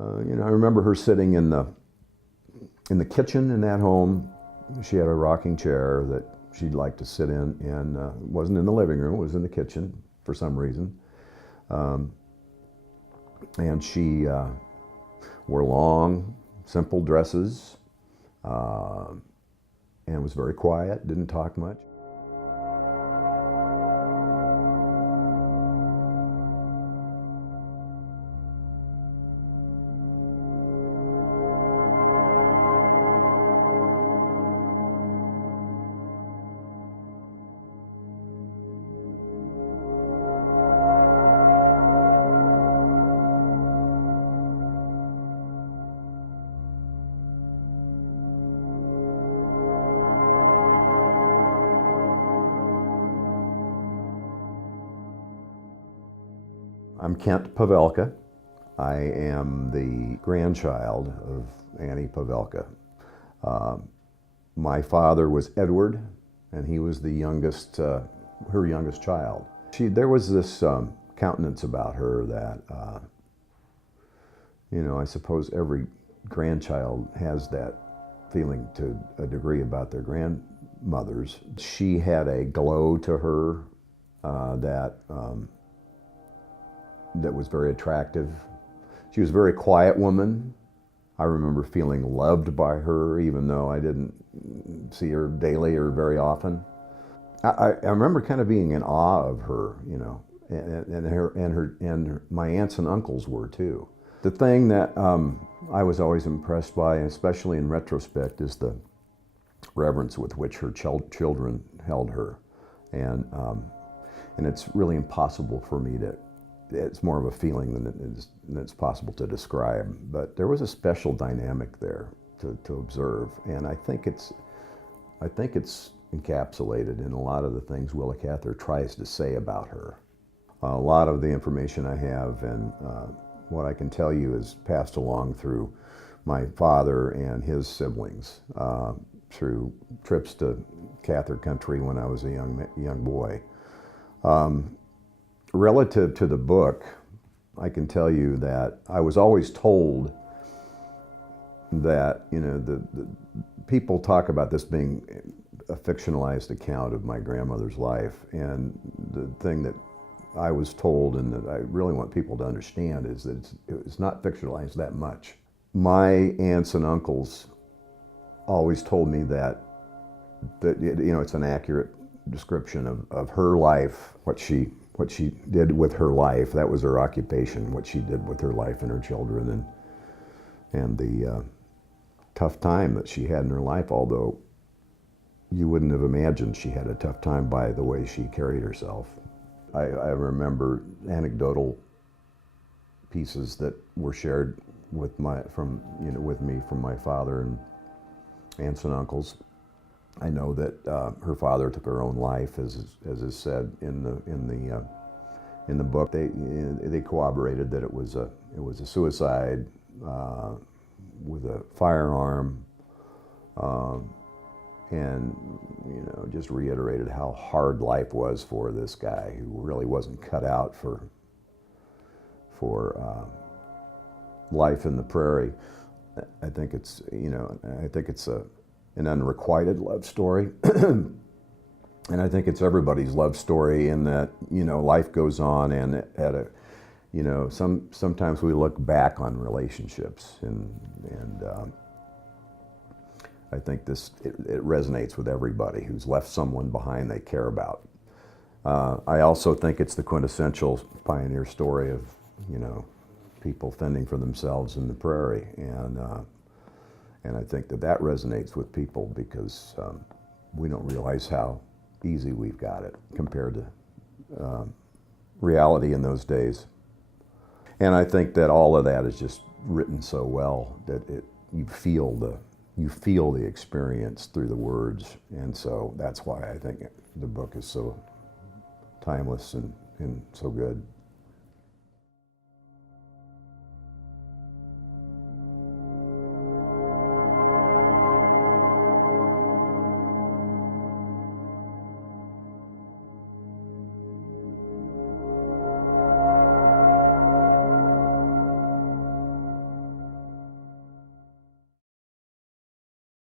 I remember her sitting in the kitchen in that home. She had a rocking chair that she'd like to sit in, and it wasn't in the living room, it was in the kitchen for some reason. And she wore long, simple dresses, and was very quiet, didn't talk much. I'm Kent Pavelka. I am the grandchild of Annie Pavelka. My father was Edward, and he was the youngest, her youngest child. There was this countenance about her that, I suppose every grandchild has that feeling to a degree about their grandmothers. She had a glow to her that was very attractive. She was a very quiet woman. I remember feeling loved by her, even though I didn't see her daily or very often. I remember kind of being in awe of her, and my aunts and uncles were too. The thing that I was always impressed by, especially in retrospect, is the reverence with which her children held her, and it's really impossible for me to. It's more of a feeling than it's possible to describe. But there was a special dynamic there to observe, and I think it's encapsulated in a lot of the things Willa Cather tries to say about her. A lot of the information I have and what I can tell you is passed along through my father and his siblings, through trips to Cather country when I was a young boy. Relative to the book, I can tell you that I was always told that, the people talk about this being a fictionalized account of my grandmother's life, and the thing that I was told and that I really want people to understand is that it's not fictionalized that much. My aunts and uncles always told me that it's an accurate description of her life, what she did with her life. That was her occupation, what she did with her life and her children, and the tough time that she had in her life, although you wouldn't have imagined she had a tough time by the way she carried herself. I remember anecdotal pieces that were shared with me from my father and aunts and uncles. I know that her father took her own life, as is said in the book. They corroborated that it was a suicide with a firearm, and just reiterated how hard life was for this guy who really wasn't cut out for life in the prairie. I think it's an unrequited love story. And I think it's everybody's love story in that, life goes on, and sometimes we look back on relationships, and I think it resonates with everybody who's left someone behind they care about. I also think it's the quintessential pioneer story of, people fending for themselves in the prairie, and I think that resonates with people because we don't realize how easy we've got it compared to reality in those days. And I think that all of that is just written so well that you feel the experience through the words, and so that's why I think the book is so timeless and so good.